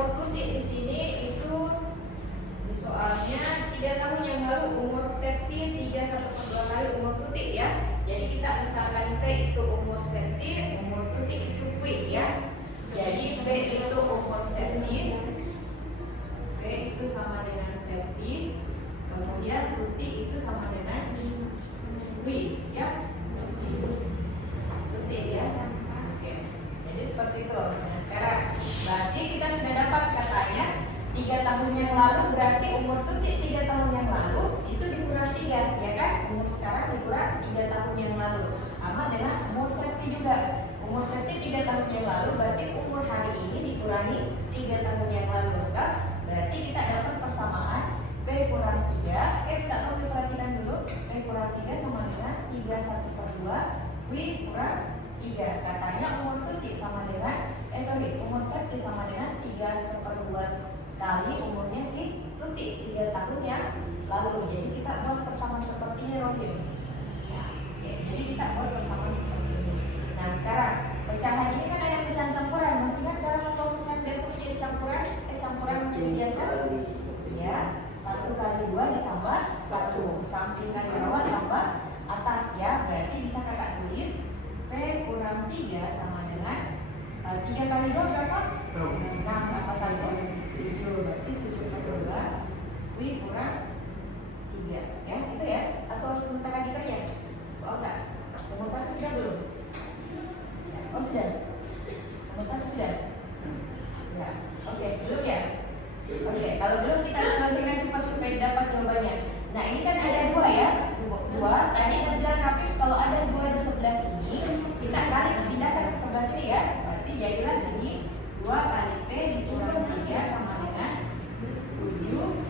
umur Tuti di sini itu di soalnya 3 tahun yang lalu umur Septi 3/1/2 kali umur Tuti ya. Jadi kita misalkan P itu umur Septi, umur Tuti itu Q ya. Jadi P itu umur Septi, P itu sama dengan Septi, kemudian Tuti itu sama dengan Q ya. Tuti ya. Oke. Jadi seperti itu. Nah, sekarang berarti kita sudah dapat katanya 3 tahun yang lalu berarti umur Tuti 3 tahun yang lalu itu dikurang 3 ya kan? Umur sekarang dikurang 3 tahun yang lalu. Sama dengan umur Septi juga. Umur Septi 3 tahun yang lalu berarti umur hari ini dikurangi 3 tahun yang lalu kan? Berarti kita dapat persamaan P kurang 3. Kita tahu diperhatikan dulu. P kurang 3 sama dengan 3/1/2 Q kurang 3. Katanya umur Tuti sama dengan umur Septi sama dengan 3/1/2 kali umurnya si Tuti 3 tahun yang lalu. Jadi kita buat persamaan seperti ini Rohim. Ya, jadi kita buat persamaan seperti ini. Nah sekarang pecahan ini kan ada pecahan campuran. Masih ingat cara membuat pecahan biasa menjadi campuran? Campuran menjadi biasa? Ya, 1 kali 2 ditambah 1. Samping kali bawah tambah atas ya. Berarti bisa kakak tulis P kurang 3 sama dengan 3 kali 2 berapa? 6 tambah 1 7. Berarti 7/2 Q kurang 3 ya, gitu ya. Atau harus sebentar lagi kerja? Soal enggak? Umur 1 sudah belum? Oh sudah? Umur 1 sudah? Ya, oke, belum ya? Oke, kalau belum kita selesaikan cepat supaya dapat jawabannya. Nah ini kan ada 2 ya, 2. Tadi saya bilang Rafif kalau ada 2 di sebelah sini kita tarik pindahkan ke sebelah sini ya. Berarti jadilah sini 2 kali P dikurang 3 sama dengan 7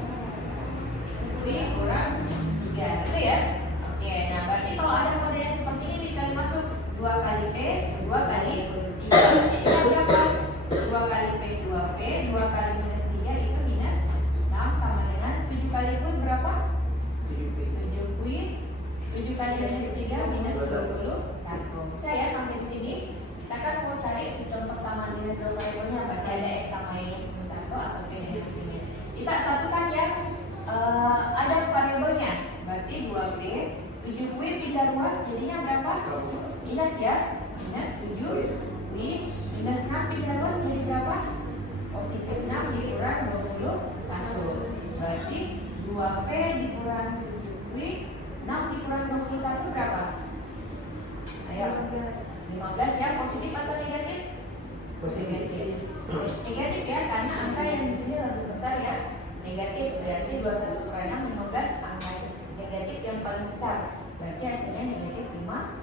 Q kurang 3 itu ya. Oke, nah berarti kalau ada kode yang seperti ini dikali masuk 2 kali P 2 kali 3. Jadi berapa? 2 kali P 2P 2 kali minus 3 itu minus 6 sama dengan 7 kali Q berapa? 7 Q 7 kali minus 3 minus 21. Bisa ya sampai di sini? Kita kan mau cari sistem persamaan integral variabelnya, berarti ada X sama Y sebentar atau P dengan Q-nya. Kita satukan yang ada variabelnya, berarti 2P 7Q pindah ruas jadinya berapa? Minus ya, minus 7 Q minus 6 pindah ruas jadi berapa? Positif 6 dikurang 21. Berarti 2P dikurang 7Q 6 dikurang 21 berapa? Ayo 15 ya, positif atau negatif? Positif. Negatif ya, karena angka yang di sini lebih besar ya. Negatif berarti 21/6 15 angka negatif yang paling besar. Berarti hasilnya negatif 15.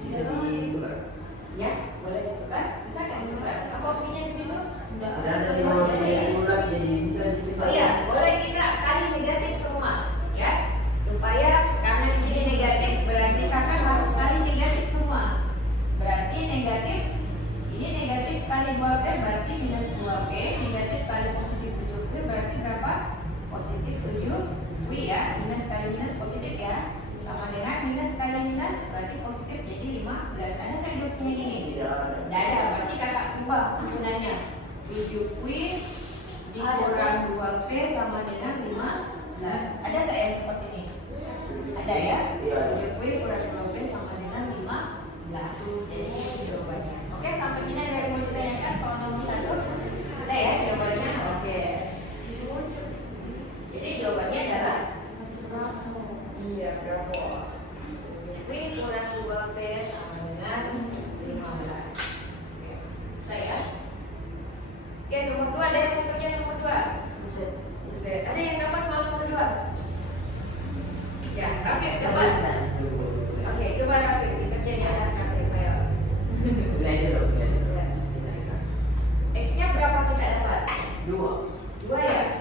Bisa ditukar? Ya, boleh ditukar. Bisa kan ditukar? Apa opsinya di situ? Tidak ada 15 jadi bisa ditukar. Oh iya, boleh kita kali negatif semua ya. Supaya karena di sini negatif berarti kakak harus kali negatif semua. Berarti negatif ini negatif kali 2P berarti minus 2P, negatif kali positif 7Q berarti berapa? Positif 7Q ya, minus kali minus positif ya. Sama dengan minus kali minus berarti positif jadi 15. Ada nggak di opsinya gini? Tidak ada, berarti kakak ubah susunannya 7Q dikurang 2P sama dengan 15. Ada nggak ya seperti ini? Ada ya? 7Q kurang 2P sama dengan 15. Jadi ini jawabannya. Oke, sampai sini ada yang mau ditanyakan soal nomor 1? Ada ya jawabannya? Oke. Jadi jawabannya adalah iya, bravo. Q kurang 2P sama dengan 15. Oke. Saya. Oke, nomor 2 ada yang mau kerja nomor 2? Buset. Ada yang dapat soal nomor 2? Ya, Rafif dapat. Oke, coba Rafif dikerja di atas Rafif, ayo. Belajar dong, ya. X-nya berapa kita dapat? 2 ya?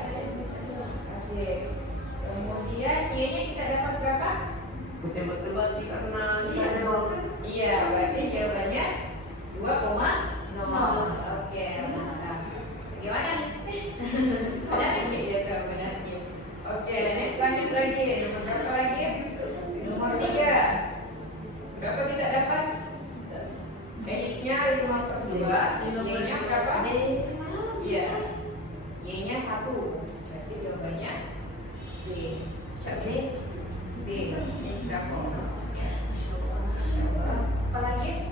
Kasih. Kemudian Y-nya kita dapat berapa? Tebak-tebak karena ada Iya, berarti jawabannya 2,0. Oke, mantap. Gimana? Benar lagi ya, benar lagi. Oke, dan next lanjut lagi. Nomor berapa lagi? Nomor 3. Berapa kita dapat? X-nya 5/2. Y-nya berapa? Iya. Y-nya 1. Berarti jawabannya B. Siap B? B. Ini berapa? Apa lagi?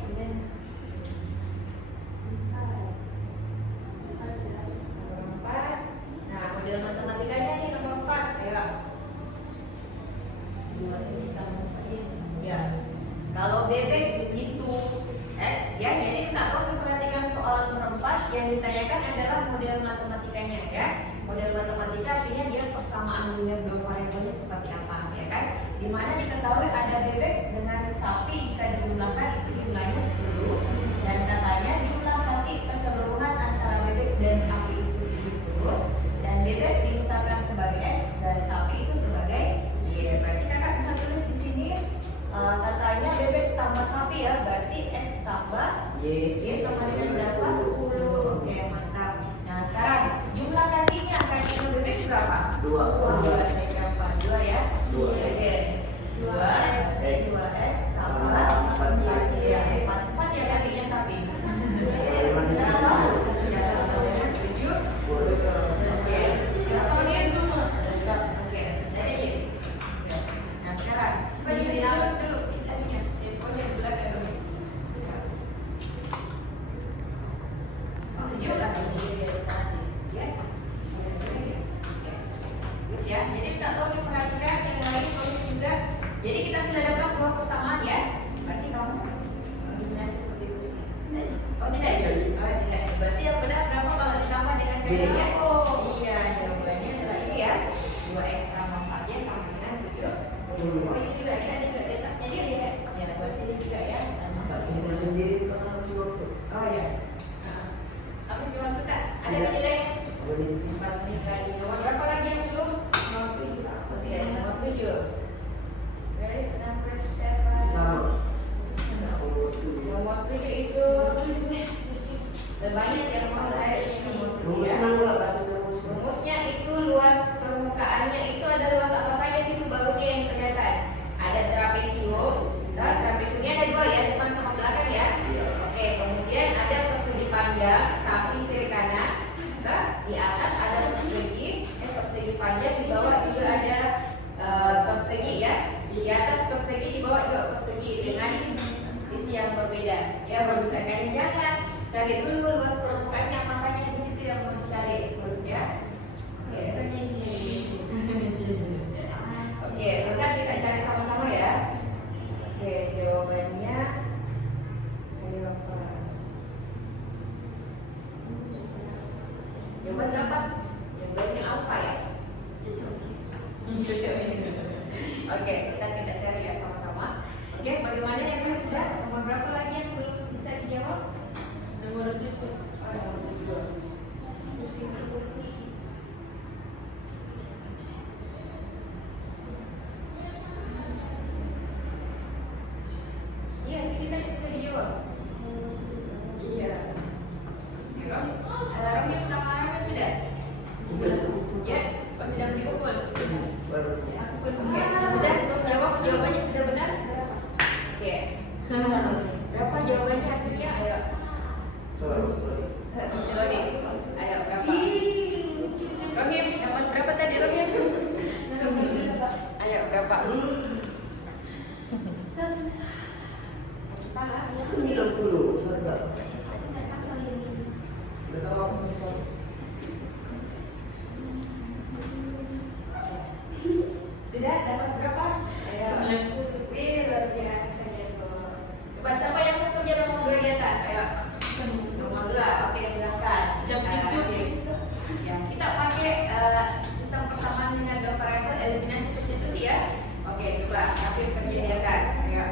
Nomor 4. Nah, model matematikanya nih nomor 4. Ayo. Ya. Kalau bebek itu X ya, jadi kalau perhatikan soal nomor 4 yang ditanyakan adalah model matematikanya ya. Model matematika artinya dia persamaan linear dua variabelnya seperti apa ya kan? Dimana diketahui ada bebek dengan sapi jika dijumlahkan itu jumlahnya 10 dan katanya jumlah kaki keseluruhan antara bebek dan sapi itu 70 dan bebek dimisalkan sebagai X dan sapi itu sebagai Y. Berarti kakak bisa tulis di sini katanya bebek tambah sapi ya, berarti X tambah Y sama dengan berapa? 10. Oke, mantap. Nah, sekarang jumlah kakinya bebek berapa? 2. 2 ya? 2. Oke. 2X tambah 4 ya, 4 ya kakinya sapi. Nah, sekarang coba dikasih dulu tadinya. Infonya bulat ya dong. Oh, dia udah ya. Terus ya, jadi kita tahu diperhatikan yang lain tulis juga. Jadi kita sudah dapat dua persamaan ya. Berarti kamu eliminasi seperti itu sih. Oh tidak ya? Oh tidak. Berarti yang benar berapa kalau ditambah dengan bedanya? Iya, jawabannya adalah ini ya. 2X tambah 4Y sama dengan 7. Oh ini juga dia ada juga di atasnya dia ya. Ya, berarti ini juga ya. Masuk Kita sendiri harus waktu. Oh ya. Habis di waktu tak? Ada nilainya? 4 Boleh. menit lagi. Nomor berapa lagi yang belum? Nomor 7. Oh tidak, nomor 7. Where is number 7? Sama. Nomor 7 itu banyak yang mau ada di nomor 7 ya. Rumusnya itu luas permukaannya itu ada luas apa saja sih itu baru dia yang kelihatan. Ada trapesium. Trapesiumnya ada dua ya, depan sama belakang ya. Oke, kemudian ada persegi panjang samping kiri kanan. Di atas ada persegi panjang, di bawah juga ada persegi ya. Di atas persegi, di bawah juga persegi dengan sisi yang berbeda. Ya, baru bisa kalian jangan cari dulu luas permukaannya apa saja di situ yang mau dicari, ya. Oke, sebentar kita cari sama-sama ya. Oke, jawabannya ayo apa? Jawaban apa? Jawabannya alfa ya. Cocok. Oke, sebentar kita cari ya sama-sama. Oke, bagaimana yang belum sudah? Nomor berapa lagi yang belum bisa dijawab? Nomor 7. Oh, nomor 7. Iya, ini tadi sudah dijawab. Iya. Rohim sama Rahmat sudah? Ya, pas sedang dikumpul. Ya, oke, sudah jawab, jawabannya sudah benar? Oke. Berapa jawabannya hasilnya? Ayo. Sorry. Ayo berapa? Rohim, dapat berapa tadi Rohim? Ayo berapa? Satu salah. 90. Satu. Udah tahu aku satu. Sudah dapat berapa? Ayo. 90. Wih, luar biasa ya tuh. Coba siapa yang bekerja nomor 2 di atas? Ayo. Nomor 2. Oke, silakan. Ya, kita pakai sistem persamaan dengan dua variabel eliminasi substitusi ya. Oke, coba Afif kerja di atas. Ayo.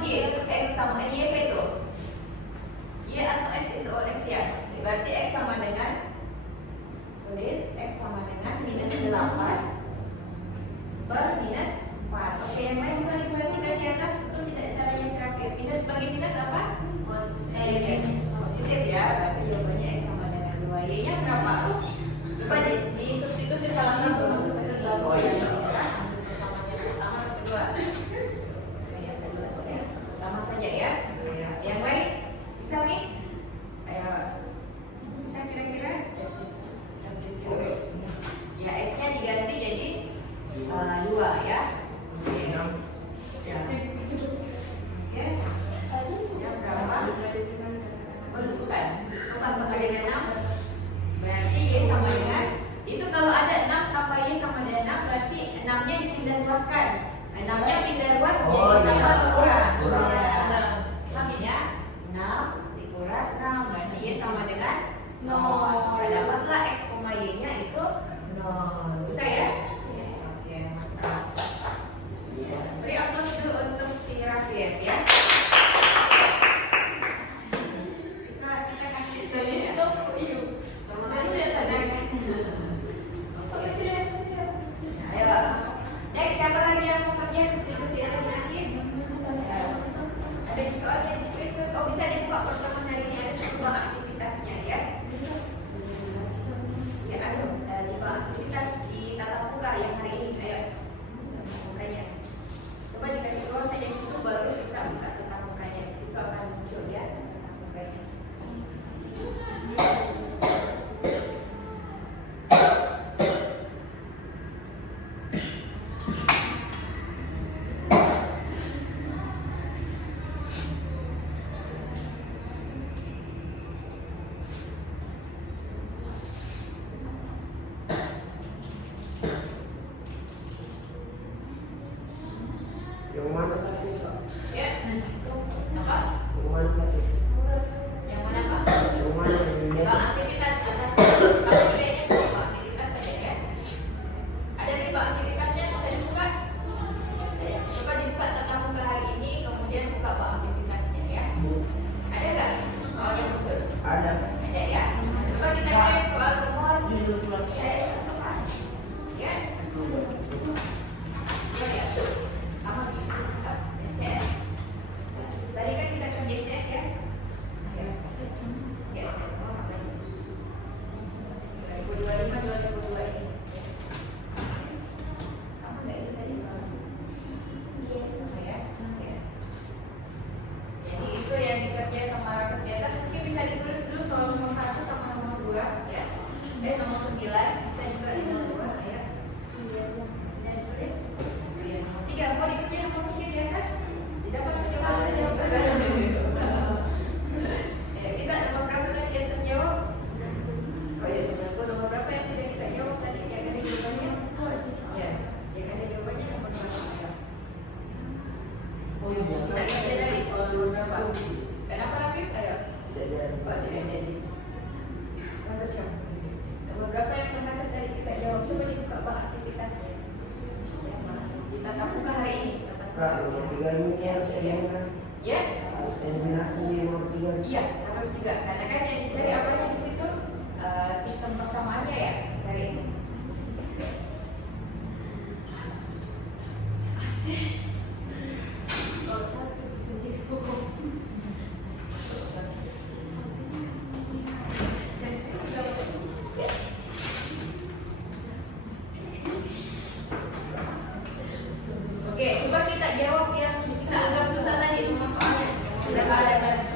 Y, X sama Y apa itu? Y atau X itu X ya. Berarti X sama dengan, tulis X sama dengan minus 8 per minus 4. Oke, yang lain juga diperhatikan di atas, betul tidak caranya serapin. Minus bagi minus apa? Positif ya, berarti jawabannya X sama dengan 2. Y nya berapa? Coba di substitusi salah satu, maksud saya selalu ya. Samanya pertama atau kedua? Ya, pertama saja ya. Yang lain bisa nih? Ayo, bisa kira-kira? Ya, X nya diganti jadi 2 ya. Oke. Ya berapa? Oh, bukan. Bukan sama dengan 6. Berarti Y sama dengan, itu kalau ada 6 tambah Y sama dengan 6, berarti 6-nya dipindah luaskan. 6-nya pindah luas jadi tambah atau kurang? Kurang ya. 6 dikurang 6, berarti Y sama dengan 0. Dapatlah X, Y-nya itu 0. Bisa ya? Oke, mantap. Beri aplaus dulu untuk si Raffiat ya. Bisa kita kasih tulis sama ayo. Next, siapa lagi yang mau kerja substitusi eliminasi? Ada soalnya di screenshot. Oh, bisa dibuka pertemuan hari ini, ada 10 aktivitasnya ya. Ya, ayo dibuka aktivitas di tatap muka yang hari ini. Ayo, tatap mukanya. Coba dikasih keluar saja situ, baru kita buka tatap mukanya. Di situ akan muncul ya tatap mukanya. Yang mana sakit, Pak? Ya, apa? Yang mana sakit? Yang mana Pak? Yang mana yang Buka negatif? aktivitas atas. Kalau nilainya semua aktivitas saja ya. Ada nih Pak aktivitasnya, bisa dibuka. Ayo, coba dibuka tatap muka hari ini, kemudian buka Pak aktivitasnya ya. Ada nggak soal yang muncul? Ada. Ada ya. Coba kita cek soal nomor satu Pak. Ya. Coba ya. Sama di STS. Tadi kan kita kerja STS ya. Ya. Ya, STS semua sama ini. 2025 2002 ini. Sama nggak ini tadi soalnya? Sama ya. Ya. Jadi itu yang dikerja sama rapat di atas, mungkin bisa ditulis dulu soal nomor 1 sama nomor 2 ya. Nomor 9 bisa juga di nomor 2 ya. Sudah ditulis. Nomor 3 mau dikerjain nomor 3 di atas. Didapat jawaban ya, kita nomor berapa tadi yang terjawab? Oh ya, 90. Nomor berapa yang sudah kita jawab tadi? Yang ada jawabannya? Ya, yang ada jawabannya nomor berapa? Oh iya. Kita kerja dari soal nomor berapa? Kenapa Rafif? Ayo. Tidak jadi. Pak tidak jadi. Mantap coba. Nomor berapa yang Makasar tadi kita jawab? Coba dibuka Pak aktivitasnya. Yang mana? Di tatap muka hari ini. Kak, nomor 3 ini harus eliminasi. Ya? Harus eliminasi di nomor 3. Iya, harus juga. Karena kan yang dicari apanya di situ? Sistem persamaannya ya, cari ini. Kalau satu sendiri hukum. Oke, coba kita jawab yang kita anggap susah tadi nomor soalnya. Sudah ada kan?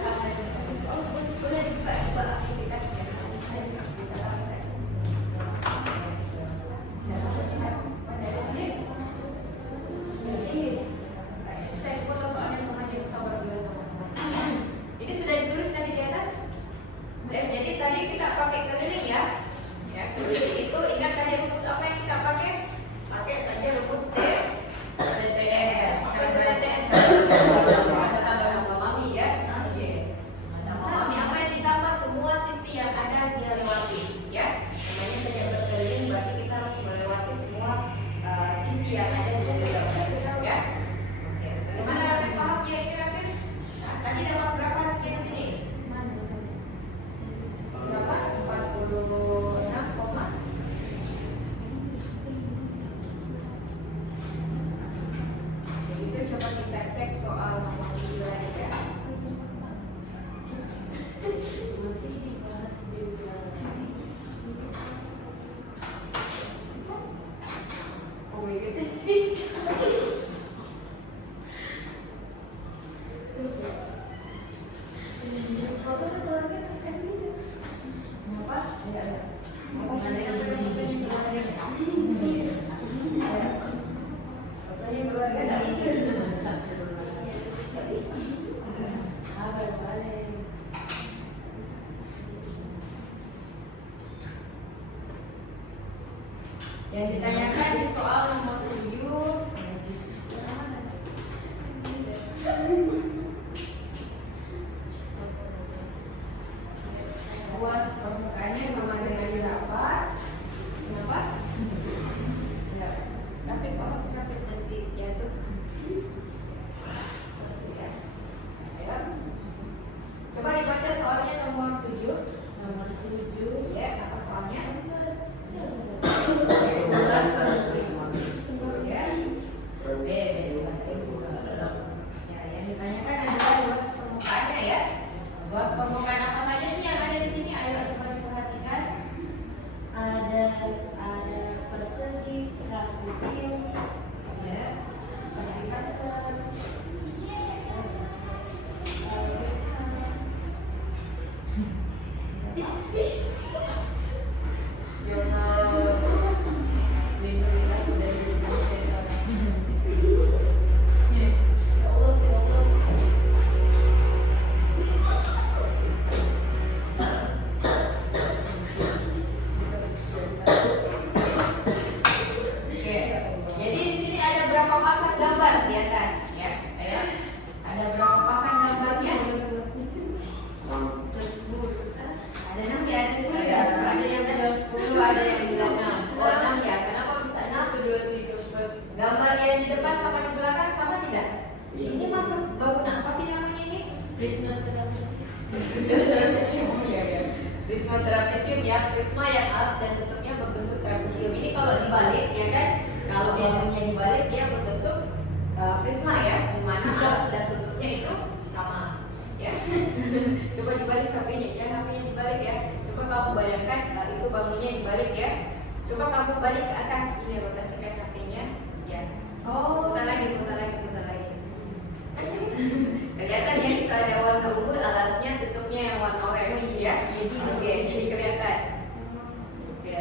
Oh, boleh dibuka aktivitasnya. Ini Yang ditanyakan di soal nomor 7. Luas permukaannya sama dengan berapa? Kenapa? Enggak. Tapi kok sakit nanti jatuh. Ayo. Coba dibaca soalnya nomor 7. Nomor 7 ya, apa soalnya? Ya, yang ditanyakan adalah luas permukaannya ya. Luas permukaan apa saja sih yang ada di sini? Ayo coba diperhatikan. Ada persegi, trapesium, Ya, persikator, oke. Jadi di sini ada berapa pasang gambar di atas? Ya, ayo. Ada berapa pasang gambarnya? Ada 6 ya, ada 10 ya. Ada yang bilang 10, ada yang bilang 6. Oh, 6 ya. Kenapa bisa 6? Gambar yang di depan sama di belakang sama tidak? Iya. Ini masuk bangunan apa sih namanya ini? prisma trapesium. Trapesium, ya ya. Prisma trapesium ya, prisma yang alas dan tutupnya berbentuk trapesium. Ini kalau dibalik ya kan, kalau baunya dibalik dia berbentuk prisma ya, di mana alas dan tutupnya itu sama. Ya. Coba dibalik HP-nya, ya HP-nya dibalik ya. Coba kamu bayangkan itu bangunnya dibalik ya. Coba kamu balik ke atas, ini rotasikan HP-nya. Ya. Oh, Putar lagi, putar lagi, putar lagi. Kelihatan ya, itu ada warna ungu, alasnya tutupnya yang warna oranye ya. Oke, jadi kelihatan. Oke.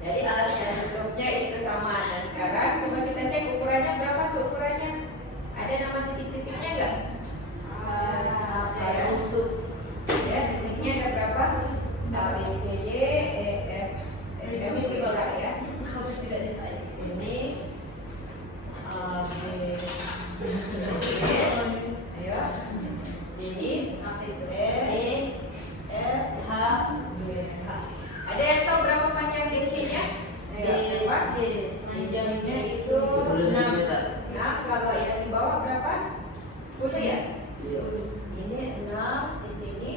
Jadi alas dan tutupnya itu sama. Nah sekarang coba kita cek ukurannya berapa tuh ukurannya? Ada nama titik-titiknya enggak? ada usuk. Ya, titiknya ada berapa? A, B, C, D, E, F, G, H ya. Harus tidak disayang. Sini A, B, C, ayo. Sini Apa itu? E, F, H, G, H. Ada yang tahu berapa panjang DC-nya? Berapa? Panjangnya itu 6. Nah, kalau yang di bawah berapa? 10 ya? Ini 6 di sini.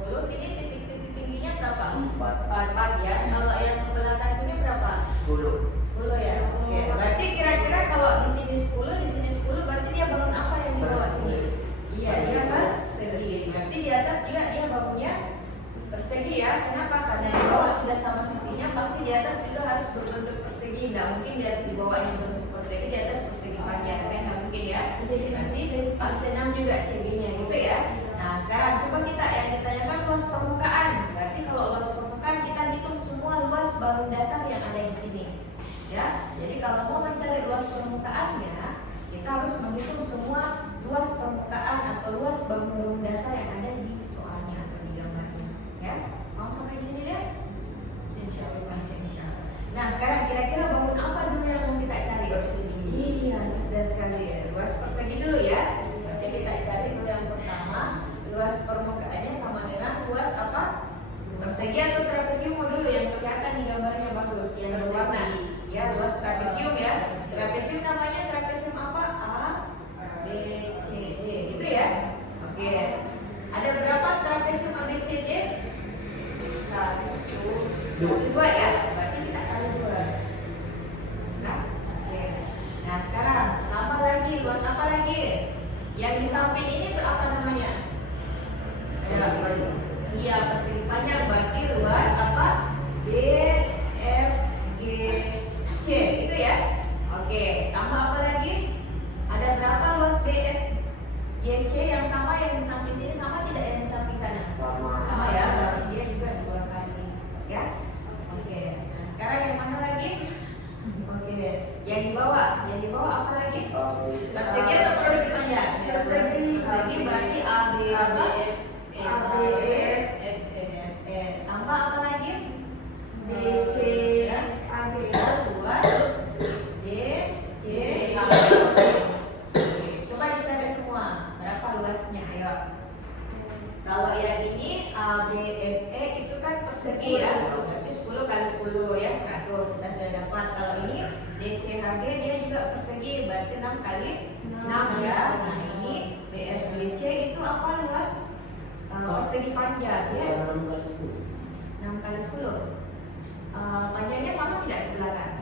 10 sini titik-titik tingginya berapa? 4 ya. Kalau yang ke belakang sini berapa? 10 ya. Oke. Berarti kira-kira kalau di sini 10, di sini 10 berarti dia bangun apa yang di bawah sini? Iya, dia persegi. Berarti di atas juga dia bangunnya persegi ya. Kenapa? Karena di bawah sudah sama sisinya, pasti di atas juga harus berbentuk persegi. Nggak mungkin dia di bawahnya bentuk persegi, di atas persegi panjang kan? Nggak mungkin ya. Jadi nanti pasti 6 juga CG-nya gitu ya. Nah sekarang coba kita yang ditanyakan luas permukaan. Berarti kalau luas permukaan kita hitung semua luas balon datar yang ada di sini. Ya. Jadi kalau mau mencari luas permukaannya, kita harus menghitung semua luas permukaan atau luas bangun datar yang ada di soalnya atau di gambarnya. Ya. Mau sampai di sini lihat? Insyaallah, insyaallah. Nah sekarang kira-kira bangun apa dulu yang mau kita cari? Persegi. Iya, sudah sekali ya. Luas persegi dulu ya. Nanti kita cari dulu yang pertama. Luas permukaannya sama dengan luas apa? Persegi atau trapesium dulu yang kelihatan di gambarnya bagus, yang berwarna. Ya, luas trapesium ya. Trapesium namanya trapesium apa? A, B, C, D. Itu ya. Oke. Ada berapa trapesium A, B, C, D? 1, 2 ya. Berarti kita kali 2. Nah, oke. Nah, sekarang tambah lagi luas apa lagi? Yang di samping ini berapa namanya? Iya, persegi panjang. Berarti luas apa? B, F, G, C. Itu ya. Oke, tambah apa lagi? Ada berapa luas B, F, G, C yang sama yang di samping sini sama tidak yang di samping sana? Sama ya, berarti dia juga 2 kali. Ya. Oke. Nah, sekarang yang mana lagi? Oke, yang di bawah apa lagi? Persegi atau persegi panjang? Persegi berarti A, B, apa? A, B, F, F, E. Tambah apa lagi? B, C, A, B, luas ya. Berarti 10 kali 10 ya 100 kita sudah dapat. Kalau ini DCHG dia juga persegi berarti 6 kali 6 ya. Nah ini BSBC itu apa luas? Persegi panjang ya. 6 kali 10. 6 kali 10. Panjangnya sama tidak ke belakang?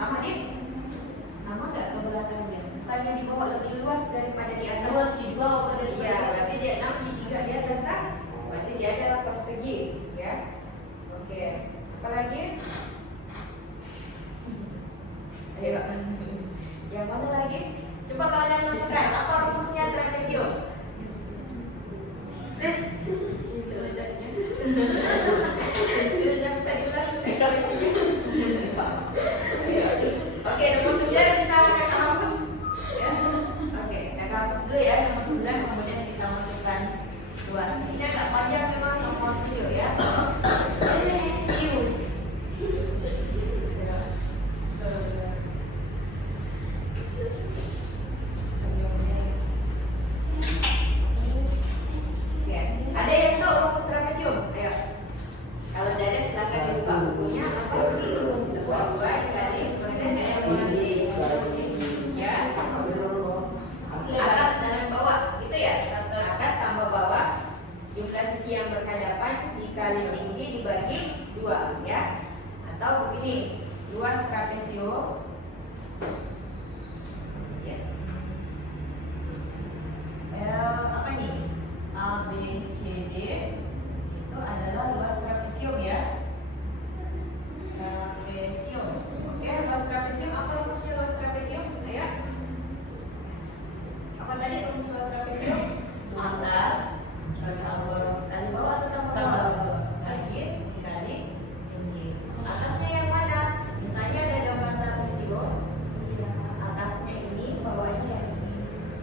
Sama Dit? Sama nggak ke belakangnya? Bukannya di bawah lebih luas daripada di atas? Luas di bawah pada di Iya, atas. berarti dia 6 di 3 di atas kan? Berarti dia adalah persegi ya. Oke, apa lagi? Ayo, yang mana lagi? Coba kalian masukkan apa rumusnya trapesium? Ini cobaannya. Tidak bisa diulang trapesium. Oke, nomor 9 bisa angkat hapus. Ya. Oke, angkat hapus dulu ya nomor 9, kemudian kita masukkan luas. Ini agak panjang memang nomor 7 ya. Oke, ada yang tahu rumus trapesium? Ayo. Kalau tidak ada silakan dibuka bukunya. Apa sih itu? 2 dikali kemudian ada ya. Atas dan bawah itu ya. Atas tambah bawah jumlah sisi yang berhadapan dikali tinggi dibagi 2 ya. Atau begini, luas trapesium ya. Apa nih? A B C D itu adalah luas trapesium ya. Trapesium. Oke, luas trapesium apa rumusnya luas trapesium? Ayo. Apa tadi rumus luas trapesium? Atas kali bawah atau tambah bawah? Lagi dikali tinggi. Atasnya yang mana? Misalnya ada gambar trapesium. Atasnya ini, bawahnya yang ini.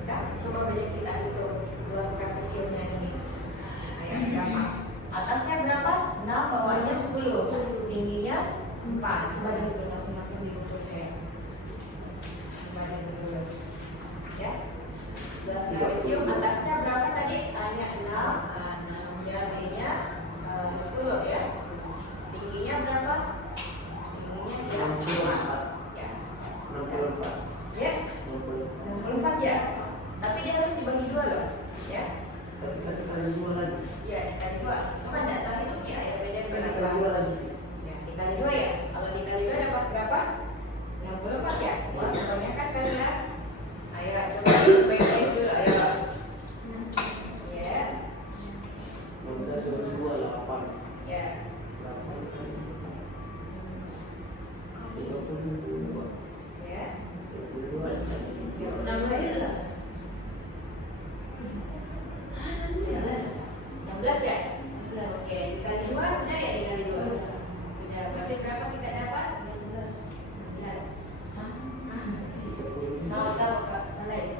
Nah, coba beda kita hitung luas trapesiumnya ini. Ayo, berapa? Atasnya berapa? 6, bawahnya 10. Tingginya 4. Coba dihitung masing-masing di bukunya ya. Coba dihitung dulu. Ya. Luas trapesium atasnya berapa tadi? A-nya 6, ya B-nya 10 ya. Tingginya berapa? Tingginya 64. ya. 64. Ya, 64. 64 ya. Tapi dia harus dibagi 2 loh. Ya. Tapi kan kali 2 lagi. Ya, dikali 2. Kamu tidak salah itu ya, ya beda Kan berapa? dikali 2 lagi. Ya, dikali 2 ya. Kalau dikali 2 dapat berapa? 64 ya. Wah, kebanyakan kali ya. Ayo, coba baik-baik dulu. Ayo. Ya. 16 bagi 2 8. Ya. 8 kali 32. Ya. 32 kali 36 aja lah. 16 ya? Oke, dikali 2 sudah ya, dikali 2. Sudah, berarti berapa kita dapat? 16. Salah tahu Kak, salah ya?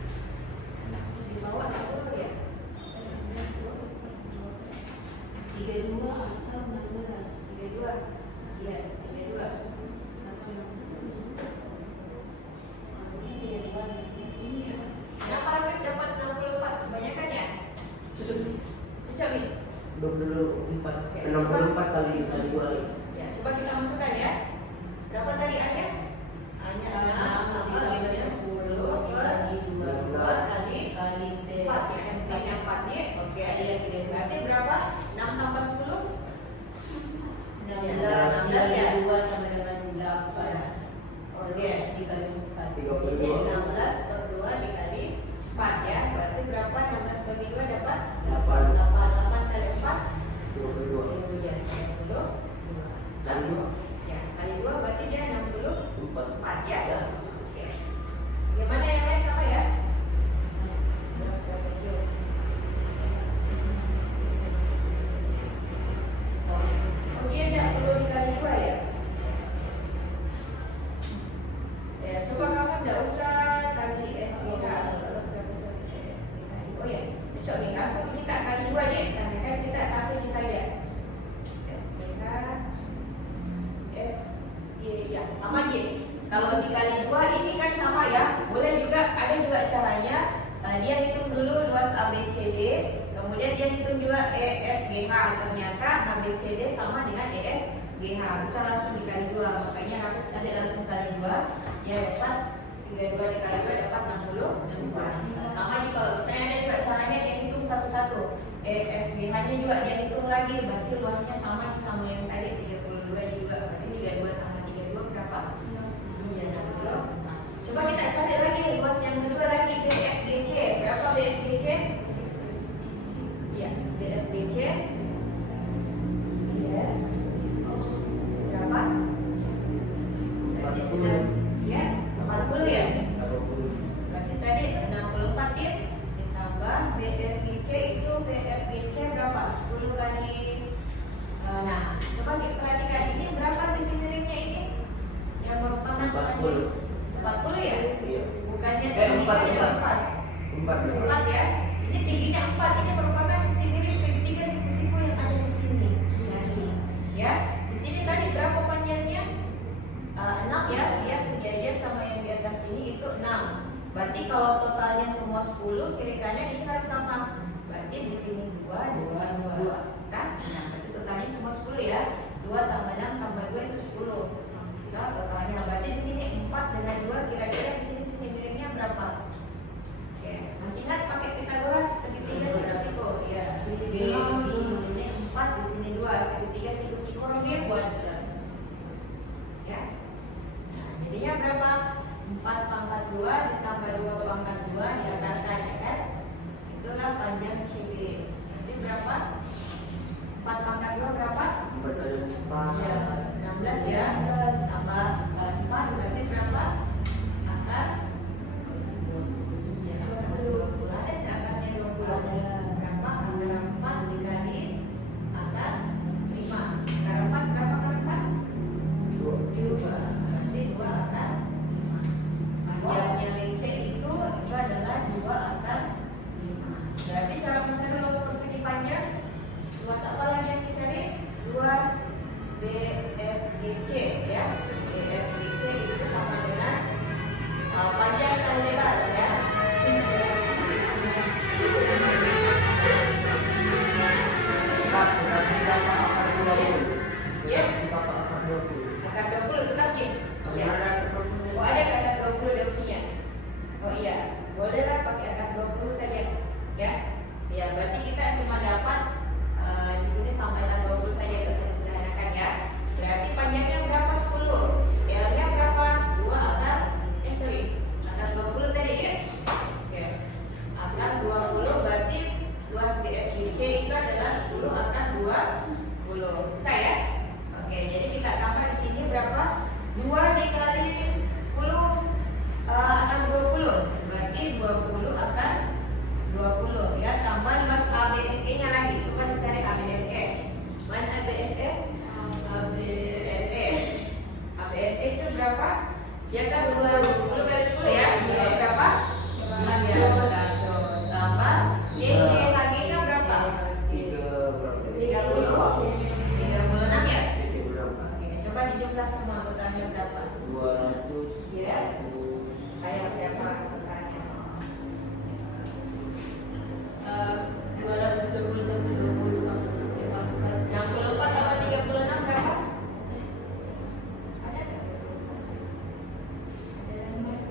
Masih bawa 10 ya? 32 atau 16. 32. Iya, 32. Nah, para web dapat 64 kebanyakan ya? Cocok nih? 24. Oke, 64 kali 2 lagi. Ya, coba kita masukkan ya. Berapa tadi A-nya? A-nya 6 tambah 10 per 2 kali 4 ya. M-nya 4 nih. Oke. Berarti berapa? 6 tambah 10? 16 ya? 2 sama dengan 8. Oke. Dikali 4. Ini 16 per 2 dikali 4 ya. Berarti berapa? 16 bagi 2 dapat? 8 8 kali 4? 22 Ya, 60. kali 2 Ya, kali 2 berarti dia 64 4. ya. Oke. Gimana yang lain sama ya? Luas trapesium. Oh, dia tidak perlu dikali 2 ya? Ya, coba kamu tidak usah kali FCH. Luas trapesium. Oh ya, cocok nih. Langsung kita kali 2 deh. Karena kan kita satu ini saja. FCH. F, Y, ya, sama G. dikali 2 ini kan sama ya. Boleh juga, ada juga caranya. Dia hitung dulu luas ABCD, kemudian dia hitung juga EFGH. Ternyata ABCD sama dengan EFGH, bisa langsung dikali 2. Makanya aku tadi langsung kali 2, ya dapat 32 dikali 2 dapat 64. Sama nih kalau misalnya ada juga caranya dia hitung satu-satu. EFGH nya juga dia hitung lagi, berarti luasnya sama yang tadi 32 juga. Berarti 32 tambah 32 berapa? Iya, 60. Coba kita cari lagi luas yang kedua lagi, BFGC. Berapa BFGC? Iya, BFGC. Iya. Berapa? Berarti sudah ya 40 ya. Berarti tadi 64 ya. Ditambah BFGC itu BFGC berapa? 10 kali. Nah, coba diperhatikan ini berapa sisi miringnya ini? Yang merupakan 40 ya? Iya. Bukannya 4 4 ya? Ini tingginya 4, ini merupakan sisi miring segitiga siku-siku yang ada di sini. Jadi, ya, di sini tadi berapa panjangnya? 6 ya, dia sejajar sama yang di atas ini itu 6. Berarti kalau totalnya semua 10, kiri kanan ini harus sama. Berarti di sini 2, di sini 2, kan? Nah, berarti totalnya semua 10 ya. 2 tambah 6 tambah 2 itu 10. Nah, totalnya berarti di sini 4 dengan 2, kira-kira di sini sisi miringnya berapa? Oke, masih ingat pakai Pythagoras segitiga siku-siku? Ya. Di sini 4, di sini 2, segitiga siku-siku kuadrat. Ya. Nah, jadinya berapa? 4 pangkat 2 ditambah 2 pangkat 2 diataskan ya kan? Itulah panjang CB. Nanti berapa? 4 pangkat 2 berapa? 4 kali 4. Ya, 16 ya. Tambah 4 berarti berapa? Akar? Iya, 20. Ada nggak akarnya 20? Berapa? Akar 4 dikali akar 5. Akar 4 berapa akar 4? 2. Berarti 2 akar 5. Panjangnya LC itu adalah 2 akar 5. Berarti cara mencari luas persegi panjang, luas apa lagi yang dicari? Luas BFGC ya. BFGC itu sama dengan panjang kali lebar ya. Ya. Akar 20 tetap ya. Ya. Oh ada akar 20 deduksinya. Oh iya, bolehlah pakai akar 20 saja ya. Ya berarti kita cuma dapat di sini sampaikan 20 saja, itu saya sederhanakan ya. Berarti panjangnya berapa? 10. L-nya berapa? 2 akar akar 20 tadi ya. Oke. Akar 20 berarti luas BFGC itu adalah 10 akar 20. Bisa ya? Oke, jadi kita tambah di sini berapa? 2 dikali 10 akar 20. Berarti 20 akar 20 ya, tambah luas ABFE nya lagi. Coba dicari ABFE. Mana ABFE? ABFE itu berapa? Ya kan 10 kali 10 ya. Berapa? 100. Tambah DC lagi nya berapa? 36 ya? Oke, coba dijumlah semua totalnya berapa? 200. Ya. Kayak berapa totalnya? 220 tambah 20 64 tambah 36 berapa? Ada nggak? Ada nggak?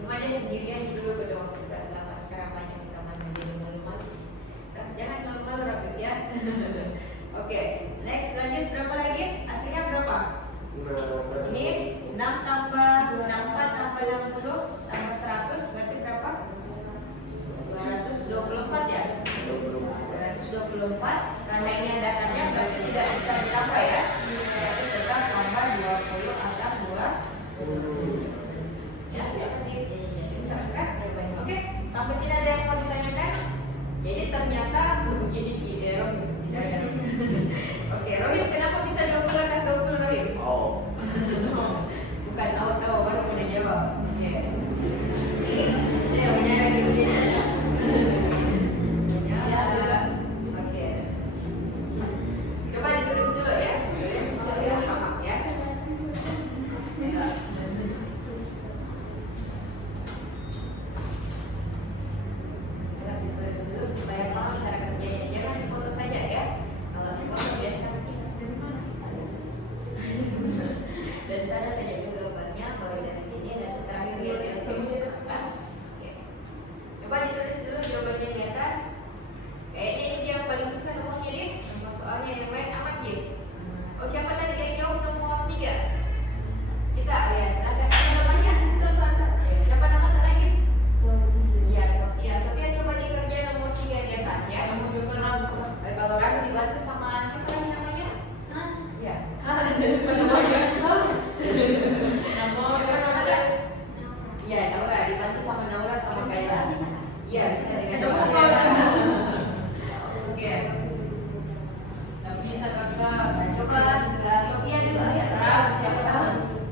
Cuma dia sendirian dulu pada waktu kelas 8, sekarang banyak di taman menjadi malu-malu. Jangan malu-malu Rafiq ya. Oke, next lanjut berapa lagi? Hasilnya berapa? Ini 6 tambah 64 tambah 60 tambah 100 berarti berapa? 120. 24. Karena ini ada akarnya berarti tidak bisa ditambah ya. Berarti tetap tambah 20 akar 20. Ya, susah kan? Oke, sampai sini ada yang mau ditanyakan? Jadi ternyata begini di Rohim. Oke, Rohim kenapa bisa 20 akar 20 Rohim? Oh. Bukan tahu-tahu baru udah jawab. Oke. Ini banyak lagi begini. Ya. Oke. Coba ditulis dulu ya. Tulis dulu ya, paham ya. Ya. Ya, ditulis dulu supaya paham cara kerjanya. Jangan difoto saja ya. Kalau difoto biasa dan sana saja itu gambarnya, mulai dari sini dan terakhir dia oke. Coba ditulis dulu jawabannya di atas. Kayaknya ini yang paling susah nomornya deh. Nomor soalnya yang lain amat ya. Oh, siapa tadi yang jawab nomor 3? Kita ya, ada namanya. Ya, siapa nama lagi? Iya, Sofia. Sofia coba dikerjain nomor 3 di atas ya. Kalau Ranu dibantu sama siapa lagi namanya? Ya. Iya, Naura dibantu sama Naura sama Kayla. Iya, bisa dengan Oke. Coba Sofia juga ya, siapa tahu.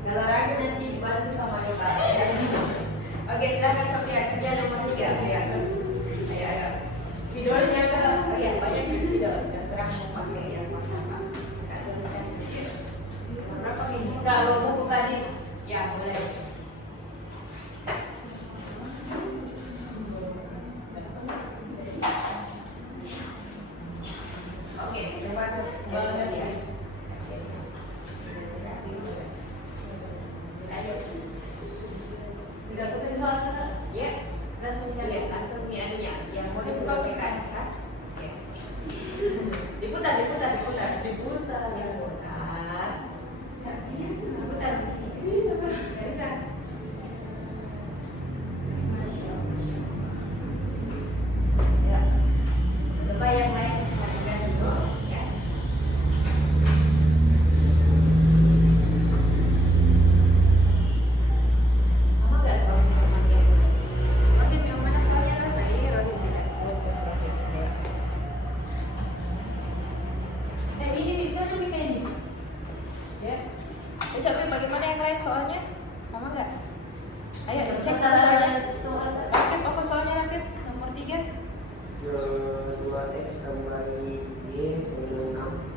Kalau Ranu nanti dibantu sama Doka. Oke, silakan Sofia kerja nomor 3 ya. Ayo. Videonya serang. Oh iya, banyak video yang serang mau pakai ya sama apa. Berapa ini? Kalau buku tadi, ya boleh. Oke, coba balonnya ya. Ayo. Sudah putus soalnya? Ya, langsung ya, langsung ini anunya yang mau diselesaikan kan? Oke. Diputar. Ya, putar. Putar. Bisa, Pak. Nggak bisa. Ya. Coba yang lain perhatikan dulu ya. Sama nggak soal informasi? Rohim yang mana soalnya kan? Nah, ini Rohim tidak. Terus Rohim ya. Ini cocok ini. Ya. Coba bagaimana yang lain soalnya? Sama nggak? Ayo cek soalnya. Rakit apa soalnya Rakit? Nomor 3. 2x tambah y sama dengan 6.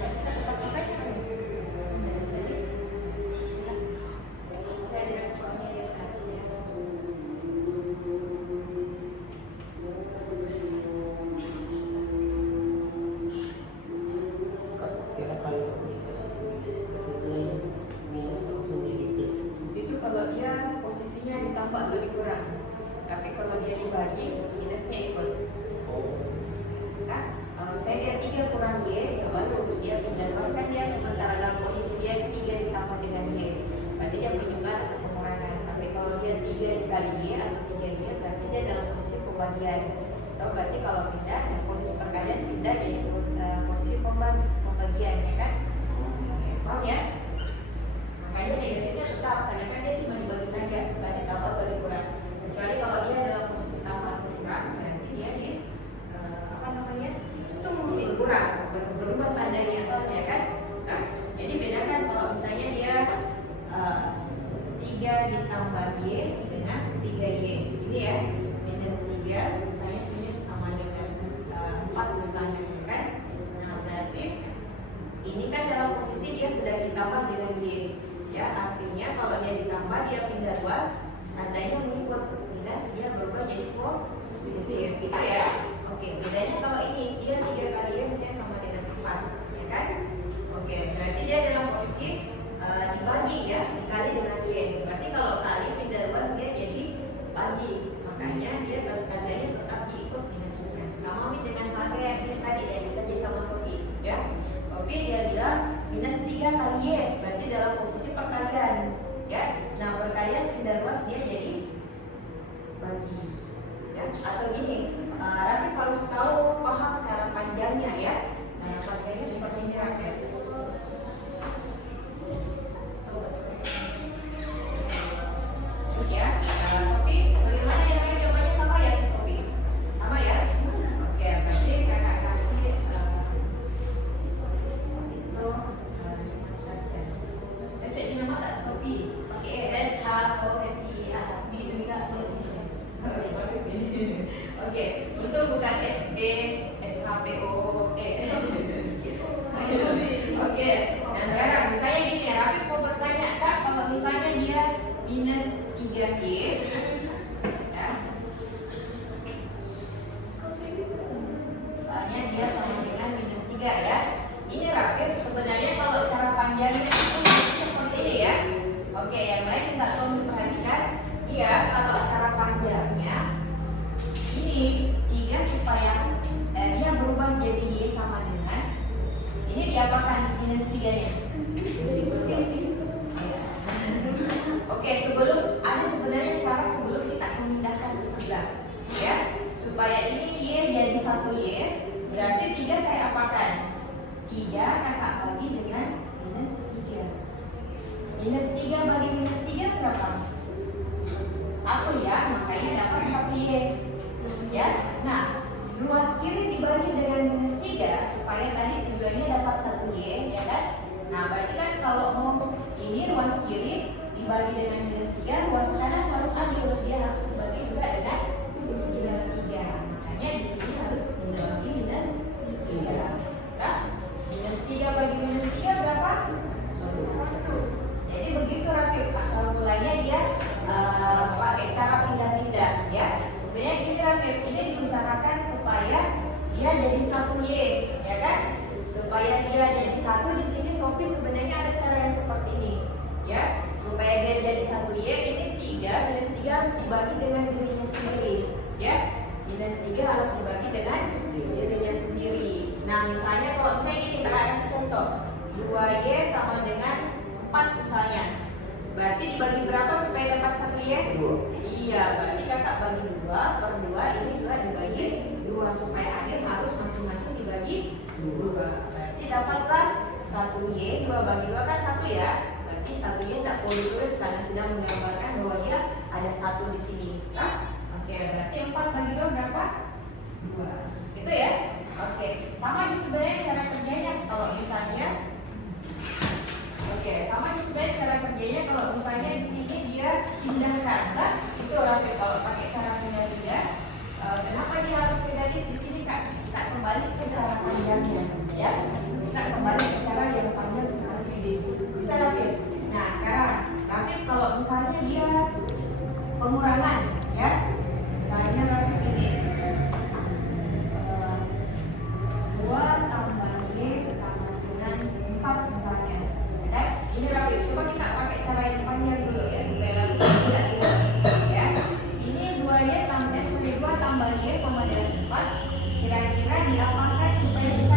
Nggak bisa tetap-tetap ya? Nggak bisa deh. Ya. Saya lihat soalnya di atas ya. Kira kalau dikasih nilai minus langsung jadi plus. Itu kalau dia posisinya ditambah atau dikurang. Tapi kalau dia dibagi, minusnya ikut. Oh. Kan? Kalau misalnya dia 3 kurang Y, ya baru dia pindah luas kan dia sementara dalam posisi dia 3 ditambah dengan Y. Berarti dia penyumbang atau pengurangan. Tapi kalau dia 3 dikali Y atau 3Y, berarti dia dalam posisi pembagian. Atau berarti kalau pindah, posisi perkalian pindah jadi posisi pembagian, ya kan? Oke, paham ya? Makanya negatifnya tetap, karena kan dia cuma dibagi saja, bukan ditambah atau dikurang. Kecuali kalau dia dalam posisi tambah atau kurang, berarti dia di itu mungkin kurang, berubah tandanya, ya kan? Nah, jadi bedakan kalau misalnya dia 3 ditambah Y dengan 3Y, ini ya, minus 3, misalnya sini sama dengan 4 misalnya, ya kan? Nah, berarti ini kan dalam posisi dia sudah ditambah dengan Y, ya, artinya kalau dia ditambah dia pindah luas, tandanya mengikut, minus dia berubah jadi positif, gitu ya. Oke, bedanya kalau ini dia 3 kali Y misalnya sama dengan 4, ya kan? Oke, berarti dia dalam posisi dibagi ya, dikali dengan Y. Oke, untuk bukan SB, SHPO, Oke, nah sekarang misalnya gini ya, Rafi mau bertanya, Kak, kalau misalnya dia minus 3Y, ya, misalnya dia sama dengan minus 3 ya. Ini Rafi sebenarnya kalau cara panjangnya itu seperti ini ya. Oke, yang lain nggak perlu diperhatikan. Dia kalau cara panjangnya ini 3 supaya dia berubah jadi Y sama dengan ini diapakan minus 3-nya? Oke, sebelum ada sebenarnya cara sebelum kita memindahkan ke sebelah ya. Supaya ini Y jadi 1Y, berarti 3 saya apakan? 3 kakak bagi dengan minus 3. Minus 3 bagi minus 3 berapa? 1 ya, makanya dapat 1Y ya. Nah, ruas kiri dibagi dengan minus 3 supaya tadi tujuannya dapat 1Y ya kan. Nah berarti kan kalau mau ini ruas kiri dibagi dengan minus 3, ruas kanan harus ambil, dia harus dibagi juga dengan minus 3. Makanya di sini harus dibagi minus 3 nah, minus 3 bagi minus 3 berapa? 1. Jadi begitu Rafi, asal mulanya dia pakai cara pindah-pindah ya. Sebenarnya ini Rafi, ini diusahakan supaya dia jadi 1Y ya kan. Supaya dia jadi 1 di sini Sofi sebenarnya ada cara yang seperti ini ya. Supaya dia jadi 1Y ini 3 minus 3 harus dibagi dengan dirinya sendiri ya. Minus 3 harus dibagi dengan dirinya sendiri. Nah misalnya kalau misalnya ini kita kasih contoh 2Y sama dengan 4 misalnya, berarti dibagi berapa supaya dapat 1Y? 2. Iya, berarti kakak bagi 2 per 2, ini 2 dibagi 2 supaya akhir harus masing-masing dibagi 2. Berarti dapatlah 1Y, 2 bagi 2 kan 1 ya. Berarti 1Y tidak perlu ditulis karena sudah menggambarkan bahwa dia ada 1 di sini. Nah, oke, berarti 4 bagi 2 berapa? 2. Itu ya? Oke, sama di sebenarnya cara kerjanya kalau misalnya sama di sebenarnya cara kerjanya kalau misalnya di sini dia pindahkan kan? Itu orang kalau pakai cara pindah-pindah. Kenapa dia harus negatif di sini Kak? Kita kembali ke cara panjangnya ya. Kita kembali ke cara yang panjang seperti ini. Bisa Rafi? Nah sekarang Rafi kalau misalnya dia pengurangan ya. Misalnya Rafi ini 2 tambah Y sama dengan 4 misalnya. Ini Rafi, coba kita pakai cara yang panjang dulu ya supaya Rafi tidak ingat ya. Ini 2Y tambah 2 tambah Y sama dengan 4. Kira-kira diapakan supaya bisa